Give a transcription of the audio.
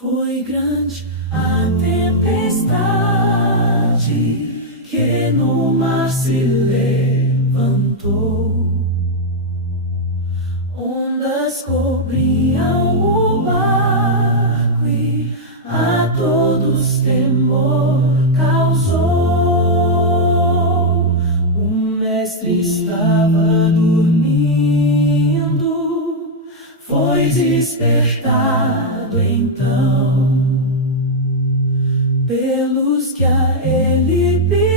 Foi grande a tempestade que no mar se levantou. Ondas cobriam o barco e a todos temor causou. O mestre estava dormindo, foi despertado então pelos que a ele pediram.